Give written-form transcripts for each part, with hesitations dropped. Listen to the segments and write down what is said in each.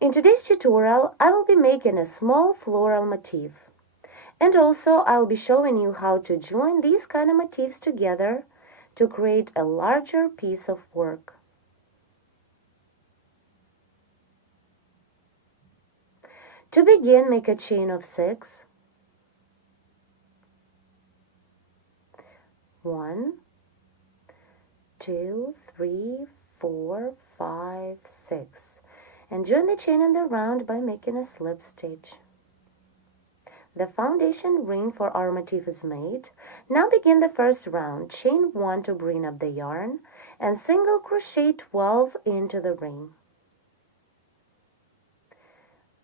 In today's tutorial, I will be making a small floral motif. And also, I'll be showing you how to join these kind of motifs together to create a larger piece of work. To begin, make a chain of 6. 1, 2, 3, 4, 5, 6. And join the chain in the round by making a slip stitch. The foundation ring for our motif is made. Now begin the first round. Chain 1 to bring up the yarn and single crochet 12 into the ring.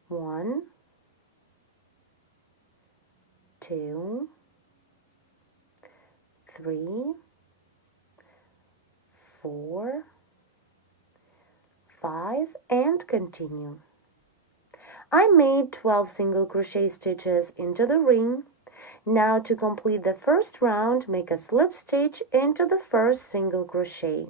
1, 2, 3, 4, 5, and continue. I made 12 single crochet stitches into the ring. Now to complete the first round, make a slip stitch into the first single crochet.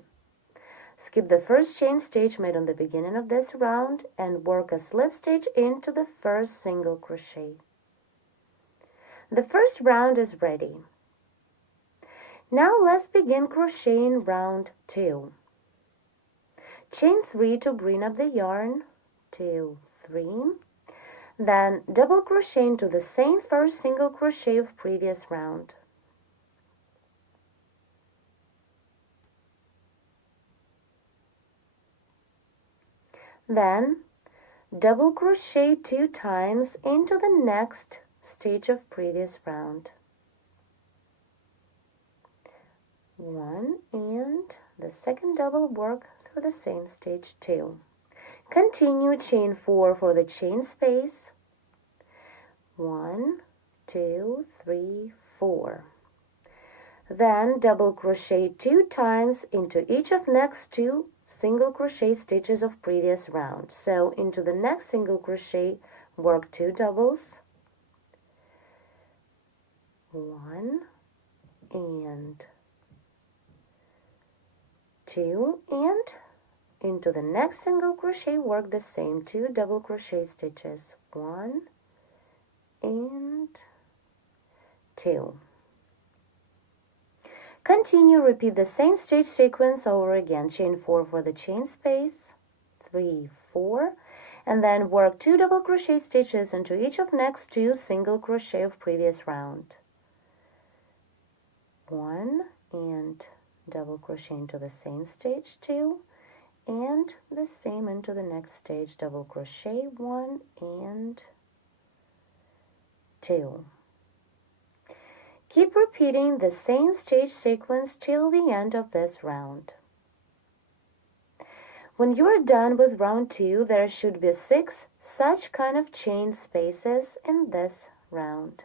Skip the first chain stitch made on the beginning of this round and work a slip stitch into the first single crochet. The first round is ready. Now let's begin crocheting round 2. Chain 3 to bring up the yarn, 2, 3. Then double crochet into the same first single crochet of previous round. Then double crochet 2 times into the next stitch of previous round. 1 and the second double work through the same stitch 2. Continue chain 4 for the chain space. 1, 2, 3, 4. Then double crochet 2 times into each of next 2 single crochet stitches of previous round. So into the next single crochet, work 2 doubles. 1 and 2, and into the next single crochet, work the same 2 double crochet stitches. 1 and 2. Continue, repeat the same stitch sequence over again. Chain 4 for the chain space, 3, 4, and then work 2 double crochet stitches into each of next 2 single crochet of previous round. 1 and double crochet into the same stitch 2, and the same into the next stitch, double crochet 1 and 2. Keep repeating the same stitch sequence till the end of this round. When you are done with round 2, there should be 6 such kind of chain spaces in this round.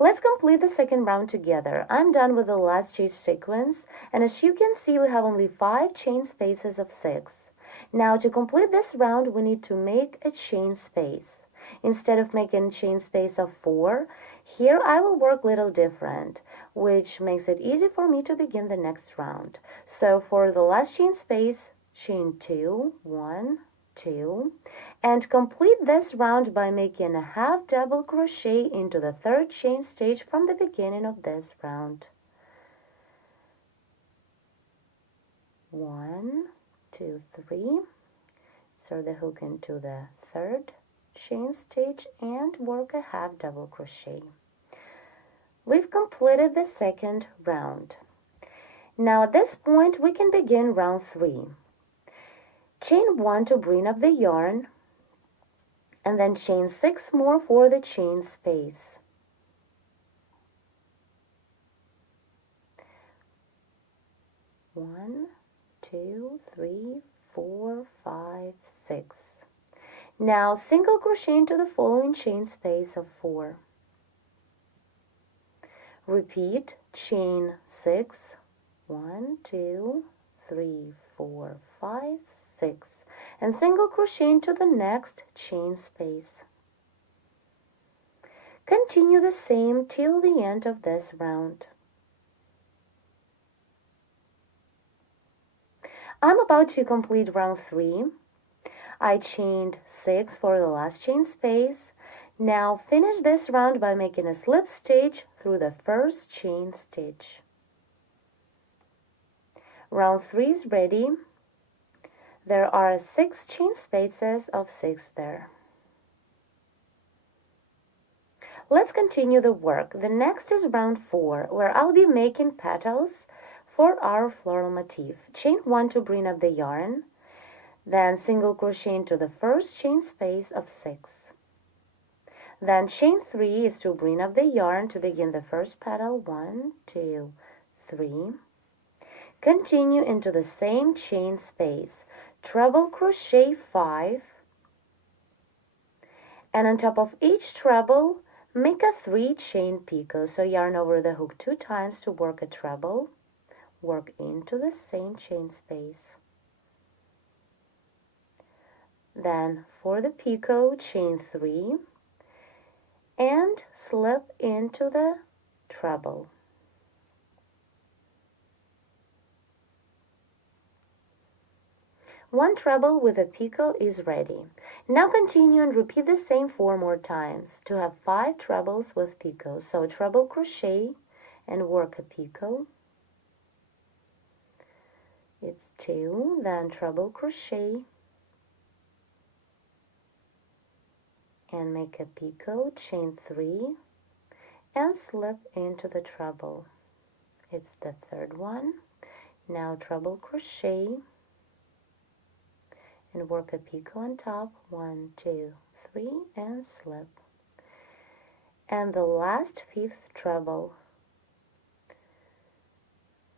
Let's complete the second round together. I'm done with the last stitch sequence, and as you can see, we have only 5 chain spaces of 6. Now to complete this round, we need to make a chain space. Instead of making a chain space of 4, here I will work a little different, which makes it easy for me to begin the next round. So for the last chain space, chain 2, 1, 2, and complete this round by making a half double crochet into the third chain stitch from the beginning of this round. 1, 2, 3, insert the hook into the third chain stitch and work a half double crochet. We've completed the second round. Now at this point we can begin round 3. Chain 1 to bring up the yarn, and then chain 6 more for the chain space. 1, 2, 3, 4, 5, 6. Now single crochet into the following chain space of 4. Repeat chain 6, 1, 2, 3, 4, 5, 6, and single crochet into the next chain space. Continue the same till the end of this round. I'm about to complete round 3. I chained 6 for the last chain space. Now finish this round by making a slip stitch through the first chain stitch. Round 3 is ready. There are 6 chain spaces of 6 there. Let's continue the work. The next is round 4, where I'll be making petals for our floral motif. Chain 1 to bring up the yarn, then single crochet into the first chain space of 6. Then chain 3 is to bring up the yarn to begin the first petal. 1, 2, 3. Continue into the same chain space. Treble crochet 5, and on top of each treble, make a 3 chain picot. So yarn over the hook 2 times to work a treble. Work into the same chain space. Then for the picot, chain 3 and slip into the treble. One treble with a picot is ready. Now continue and repeat the same 4 more times to have 5 trebles with picots. So treble crochet and work a picot. It's 2, then treble crochet and make a picot, chain 3 and slip into the treble. It's the 3rd one. Now treble crochet and work a picot on top. 1, 2, 3 and slip. And the last 5th treble.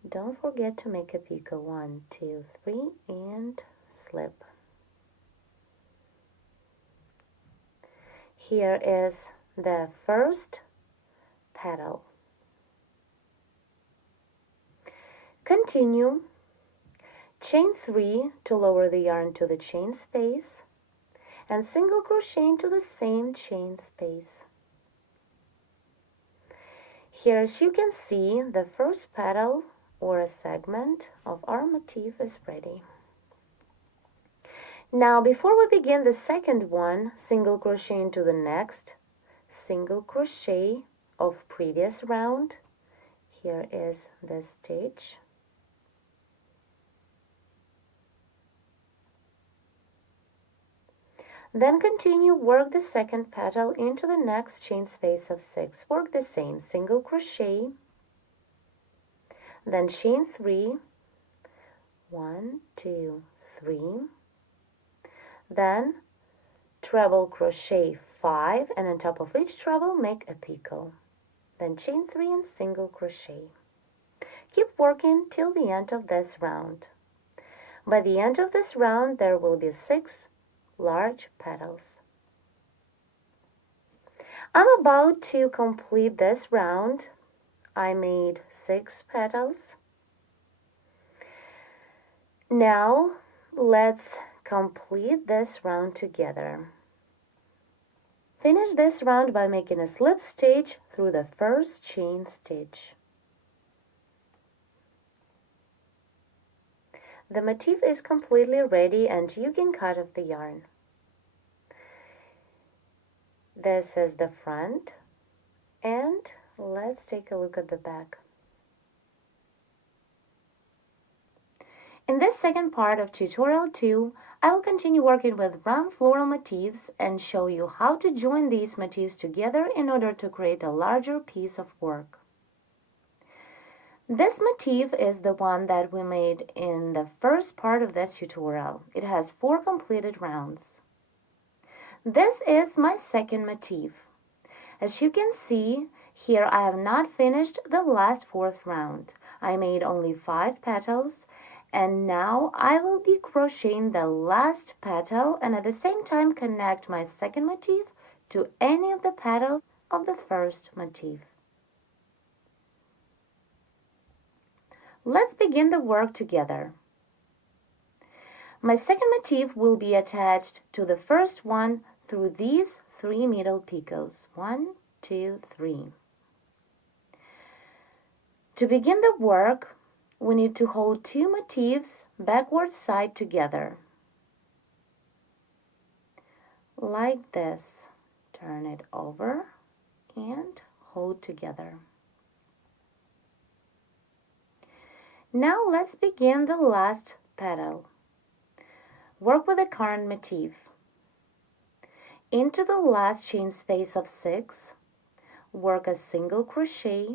Don't forget to make a picot. 1, 2, 3 and slip. Here is the first petal. Continue. Chain 3 to lower the yarn to the chain space and single crochet into the same chain space. Here, as you can see, the first petal or a segment of our motif is ready. Now, before we begin the second one, single crochet into the next single crochet of previous round. Here is the stitch. Then continue, work the second petal into the next chain space of 6. Work the same, single crochet, then chain 3, 1, 2, 3, then treble crochet 5, and on top of each treble make a picot, then chain 3 and single crochet. Keep working till the end of this round. By the end of this round, there will be 6 large petals. I'm about to complete this round. I made 6 petals. Now let's complete this round together. Finish this round by making a slip stitch through the first chain stitch. The motif is completely ready and you can cut off the yarn. This is the front, and let's take a look at the back. In this second part of tutorial 2, I will continue working with round floral motifs and show you how to join these motifs together in order to create a larger piece of work. This motif is the one that we made in the first part of this tutorial. It has 4 completed rounds. This is my second motif. As you can see, here I have not finished the last 4th round. I made only 5 petals, and now I will be crocheting the last petal and at the same time connect my second motif to any of the petals of the first motif. Let's begin the work together. My second motif will be attached to the first one through these 3 middle picots. 1, 2, 3. To begin the work, we need to hold 2 motifs backward side together. Like this. Turn it over and hold together. Now let's begin the last petal. Work with the current motif. Into the last chain space of 6, work a single crochet,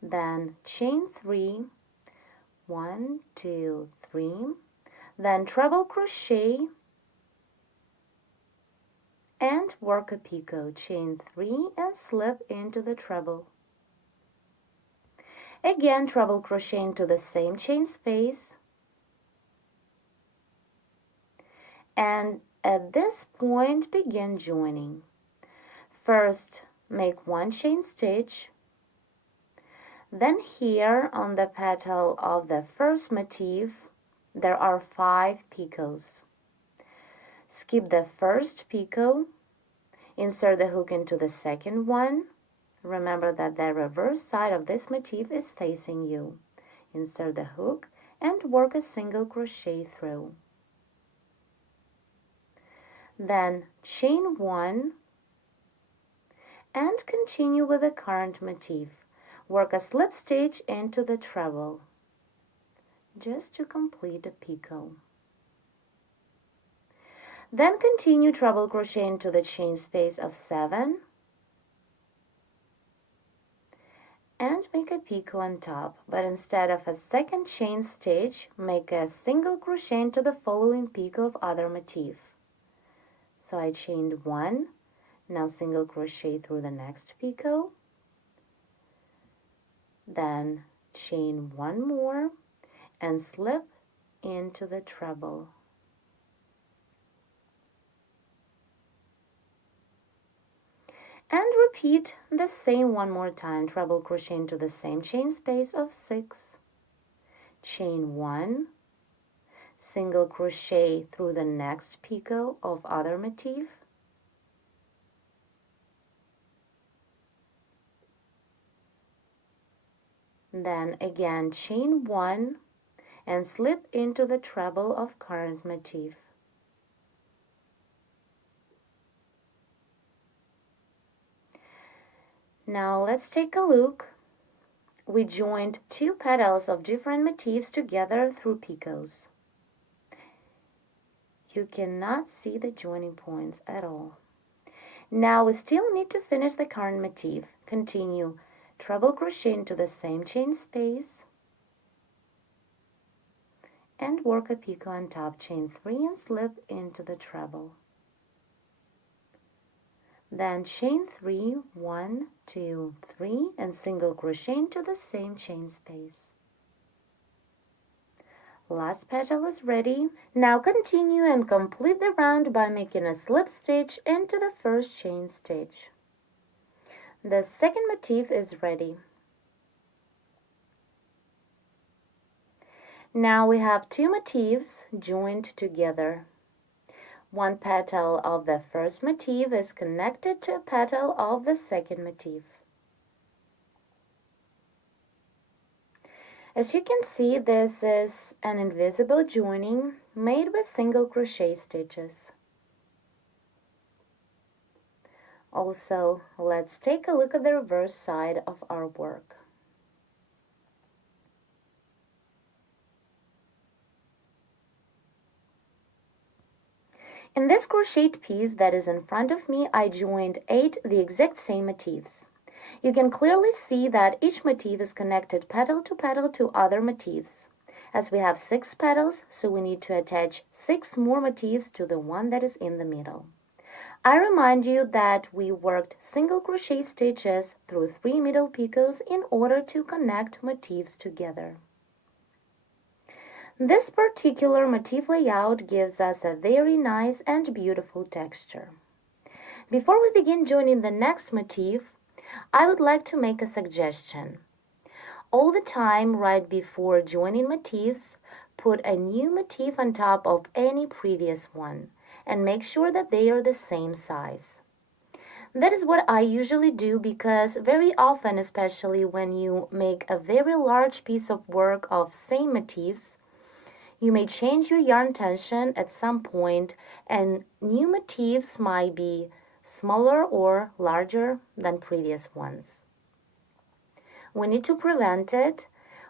then chain 3, 1, 2, 3, then treble crochet and work a picot, chain 3 and slip into the treble. Again, treble crochet into the same chain space, and at this point begin joining. First, make 1 chain stitch, then here on the petal of the first motif there are 5 picots. Skip the first picot, insert the hook into the second one. Remember that the reverse side of this motif is facing you. Insert the hook and work a single crochet through. Then chain 1 and continue with the current motif. Work a slip stitch into the treble just to complete a picot. Then continue treble crochet into the chain space of 7 and make a picot on top, but instead of a second chain stitch, make a single crochet into the following picot of other motif. So I chained 1, now single crochet through the next picot, then chain 1 more and slip into the treble. And repeat the same one more time. Treble crochet into the same chain space of 6, chain 1, single crochet through the next picot of other motif, then again chain 1 and slip into the treble of current motif. Now let's take a look. We joined 2 petals of different motifs together through picots. You cannot see the joining points at all. Now we still need to finish the current motif. Continue treble crochet into the same chain space and work a picot on top, chain 3 and slip into the treble. Then chain 3, 1, 2, 3 and single crochet into the same chain space. Last petal is ready. Now continue and complete the round by making a slip stitch into the first chain stitch. The second motif is ready. Now we have 2 motifs joined together. 1 petal of the first motif is connected to a petal of the second motif. As you can see, this is an invisible joining made with single crochet stitches. Also, let's take a look at the reverse side of our work. In this crocheted piece that is in front of me, I joined 8 the exact same motifs. You can clearly see that each motif is connected petal to other motifs. As we have 6 petals, so we need to attach 6 more motifs to the one that is in the middle. I remind you that we worked single crochet stitches through 3 middle picots in order to connect motifs together. This particular motif layout gives us a very nice and beautiful texture. Before we begin joining the next motif, I would like to make a suggestion. All the time, right before joining motifs, put a new motif on top of any previous one and make sure that they are the same size. That is what I usually do because very often, especially when you make a very large piece of work of same motifs, you may change your yarn tension at some point and new motifs might be smaller or larger than previous ones. We need to prevent it.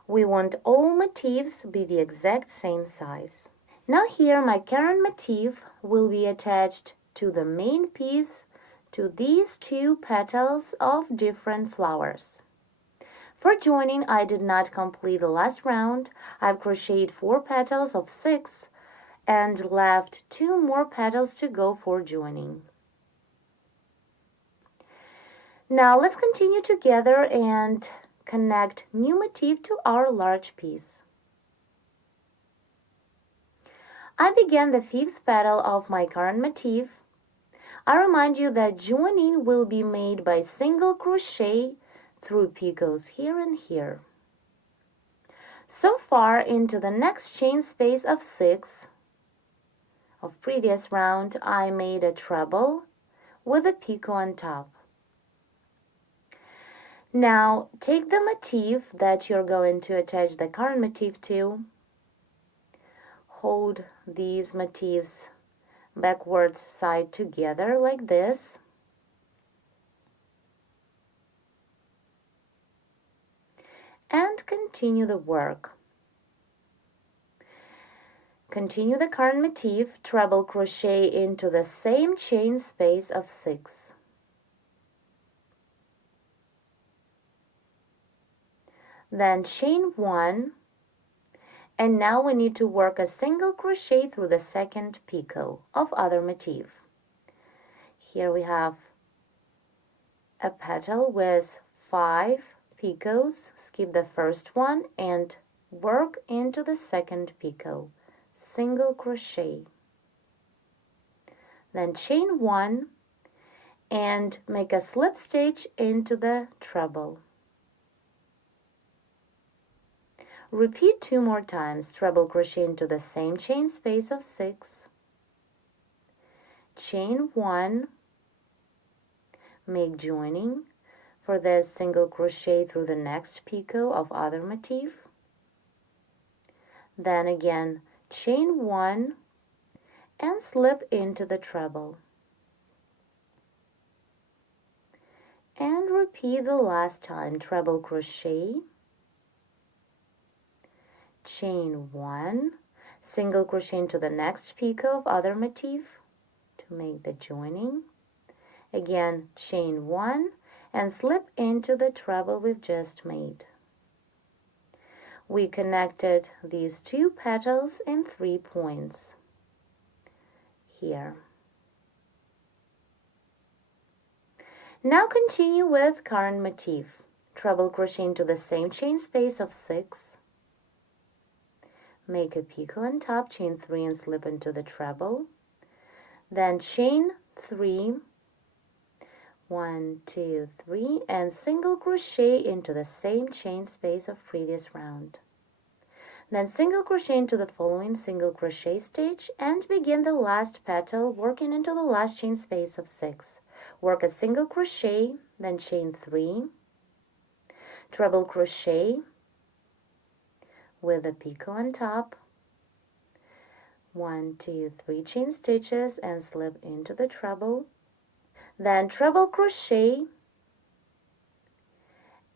We want all motifs be the exact same size. Now here my current motif will be attached to the main piece to these two petals of different flowers. For joining, I did not complete the last round. I've crocheted 4 petals of 6 and left 2 more petals to go for joining. Now let's continue together and connect new motif to our large piece. I began the 5th petal of my current motif. I remind you that joining will be made by single crochet through picots here and here. So far into the next chain space of 6 of previous round, I made a treble with a picot on top. Now take the motif that you're going to attach the current motif to. Hold these motifs backwards side together like this. And continue the work. Continue the current motif, treble crochet into the same chain space of 6. Then chain 1, and now we need to work a single crochet through the second picot of other motif. Here we have a petal with 5 picots. Skip the first one and work into the second picot. Single crochet. Then chain 1 and make a slip stitch into the treble. Repeat 2 more times. Treble crochet into the same chain space of 6. Chain 1, make joining. For this, single crochet through the next picot of other motif. Then again chain 1 and slip into the treble. And repeat the last time. Treble crochet, chain 1, single crochet into the next picot of other motif to make the joining. Again chain 1 and slip into the treble we've just made. We connected these 2 petals in 3 points here. Now continue with current motif. Treble crochet into the same chain space of 6. Make a picot on top, chain 3 and slip into the treble. Then chain 3, 1, 2, 3, and single crochet into the same chain space of previous round. Then single crochet into the following single crochet stitch and begin the last petal working into the last chain space of 6. Work a single crochet, then chain 3, treble crochet with a picot on top, 1, 2, 3 chain stitches and slip into the treble. Then treble crochet,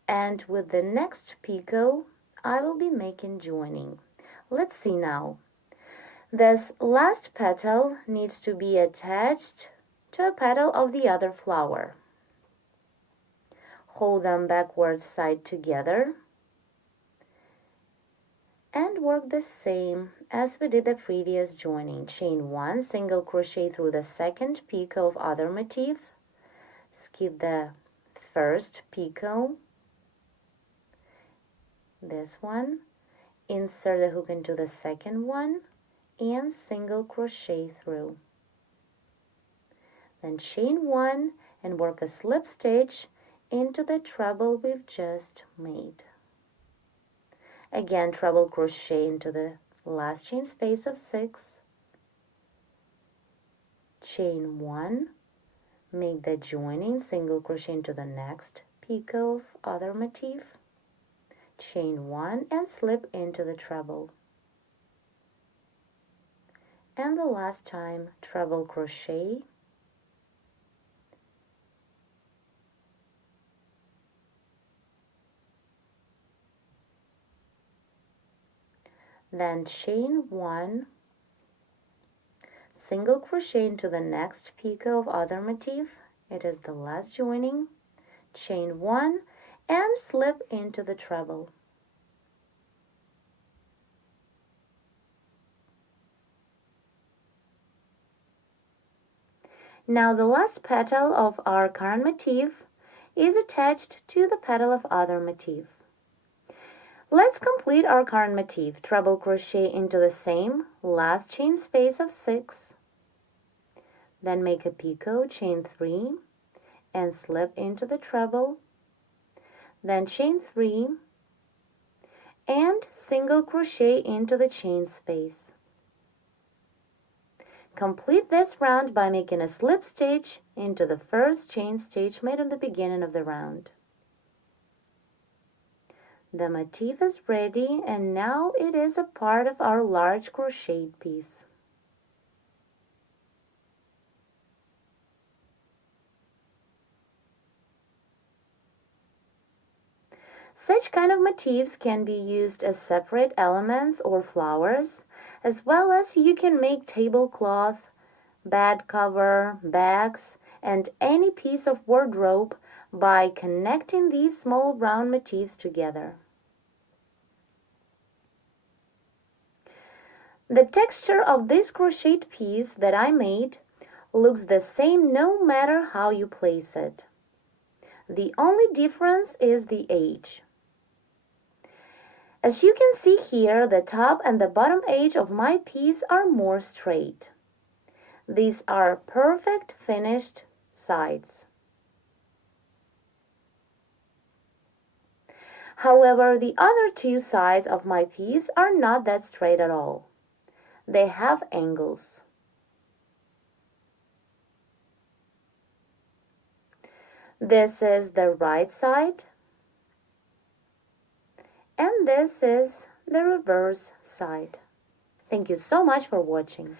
and with the next picot I will be making joining. Let's see now. This last petal needs to be attached to a petal of the other flower. Hold them backwards side together and work the same as we did the previous joining. Chain 1, single crochet through the second picot of other motif. Skip the first picot, this one, insert the hook into the second one and single crochet through. Then chain 1 and work a slip stitch into the treble we've just made. Again, treble crochet into the last chain space of 6, chain 1, Make the joining single crochet into the next picot of other motif, chain 1 and slip into the treble. And the last time, treble crochet, then chain 1, single crochet into the next picot of other motif, it is the last joining, chain 1 and slip into the treble. Now the last petal of our current motif is attached to the petal of other motif. Let's complete our current motif. Treble crochet into the same last chain space of 6, then make a picot, chain 3 and slip into the treble, then chain 3 and single crochet into the chain space. Complete this round by making a slip stitch into the first chain stitch made at the beginning of the round. The motif is ready and now it is a part of our large crocheted piece. Such kind of motifs can be used as separate elements or flowers, as well as you can make tablecloth, bed cover, bags, and any piece of wardrobe by connecting these small round motifs together. The texture of this crocheted piece that I made looks the same no matter how you place it. The only difference is the edge. As you can see here, the top and the bottom edge of my piece are more straight. These are perfect finished sides. However, the other two sides of my piece are not that straight at all. They have angles. This is the right side, and this is the reverse side. Thank you so much for watching.